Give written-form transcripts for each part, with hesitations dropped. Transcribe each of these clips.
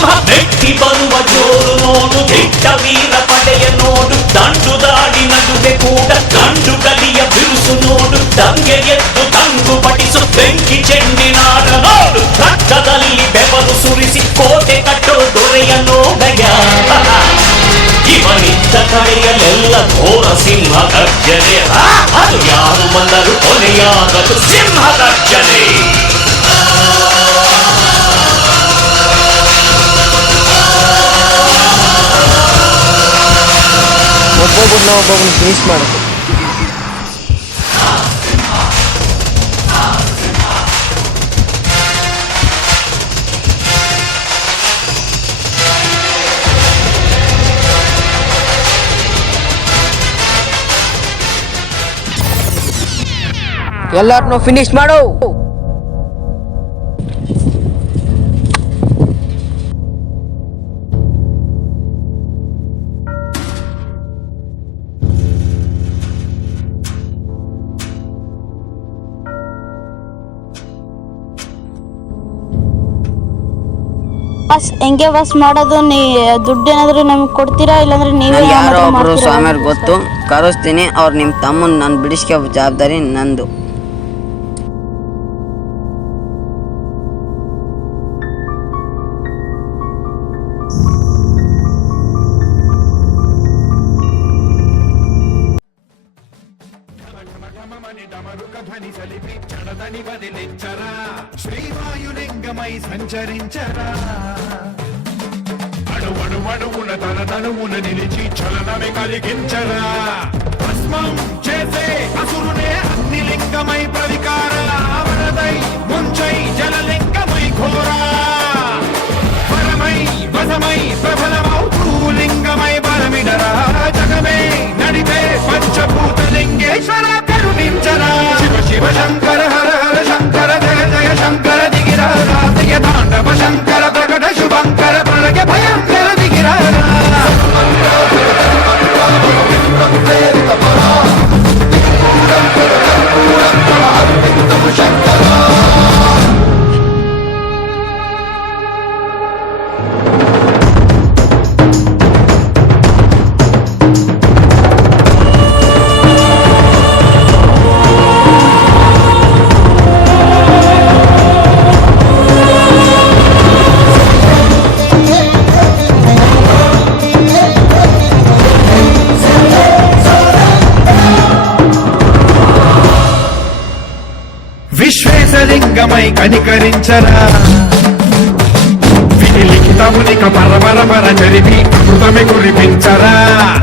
ಸಿಂಹ ಬೆಟ್ಟಿ ಬರುವ ಜೋರು ನೋಡು ದಿಟ್ಟ ವೀರ ಪಡೆಯ ನೋಡು ದಂಡು ದಾಡಿ ನಡುವೆ ಕೂಡ ಗಂಡು ಗಲಿಯ ಬಿರುಸು ನೋಡು ದಂಗೆ ಎದ್ದು ತಂಗು ಪಡಿಸು ಬೆಂಕಿ ಚೆಂಡಿನಾಡ ನೋಡು ರಕ್ತದಲ್ಲಿ ಬೆವರು ಸುರಿಸಿ ಕೋಟೆ ಕಟ್ಟೋ ದೊರೆಯ ನೋಡಯ ಇವನಿದ್ದ ಕಡೆಯಲ್ಲೆಲ್ಲ ಘೋರ ಸಿಂಹ ಗರ್ಜನೆ ಅದು ಯಾರು ಬಂದರು ಕೊನೆಯಾಗದು ಸಿಂಹ ಗರ್ಜನೆ ಒಬ್ಬೊಬ್ಬರನ್ನ ಫಿನಿಶ್ ಮಾಡೋದು. ಎಲ್ಲಾರನ್ನೂ ಫಿನಿಶ್ ಮಾಡು. ಬಸ್ ಹೆಂಗೆ ಬಸ್ ಮಾಡೋದು? ದುಡ್ಡು ಏನಾದ್ರು ನಮ್ಗೆ ಕೊಡ್ತೀರಾ ಇಲ್ಲಾಂದ್ರೆ ನೀವೇ ಯಾರೋ ಒಬ್ರು ಸ್ವಾಮಿಯವ್ರಿಗೆ ಗೊತ್ತು, ಕರೆಸ್ತೀನಿ. ಅವ್ರು ನಿಮ್ಮ ತಮ್ಮನ್ ನಾನು ಬಿಡಿಸ್ಕೋ ಜವಾಬ್ದಾರಿ ನಂದು. శ్రీవాయులింగమై సంచరించరా అణువణువున తన తనువున నిలిచి చలనమే కలిగించరా భస్మం చేసే అసురునే అగ్నిలింగమై ప్రవికార వరదై ముంచై జలలింగమై ఘోరా పరమై వసమై ప్రబలమౌతూ లింగమై బలమిడరా జగమే నడిపే పంచభూతలింగేశ్వర కరుణించరా శివ శివ శంకర హర హర శంకర జయ జయ శంకర దిగిరా రాతయ తాండవ శంకర ప్రకట శుభంకర ప్రళయ భయంకర దిగిరా విశ్వేశలింగమై కనికరించరా విధి లిఖితమునిక పరపరపర జరిపి అమృతమి కురిపించరా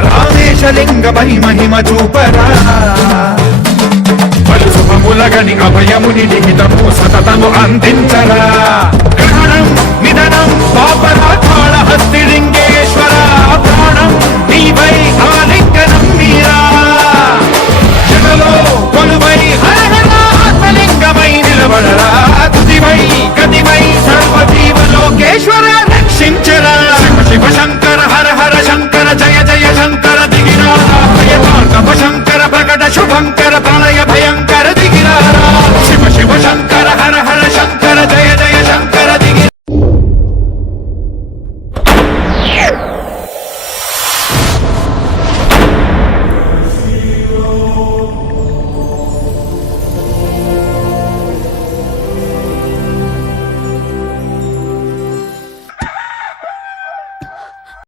రామేశలింగమై మహిమ చూపరా పలు శుభములగని అభయముని లిఖితము సతతము అందించరా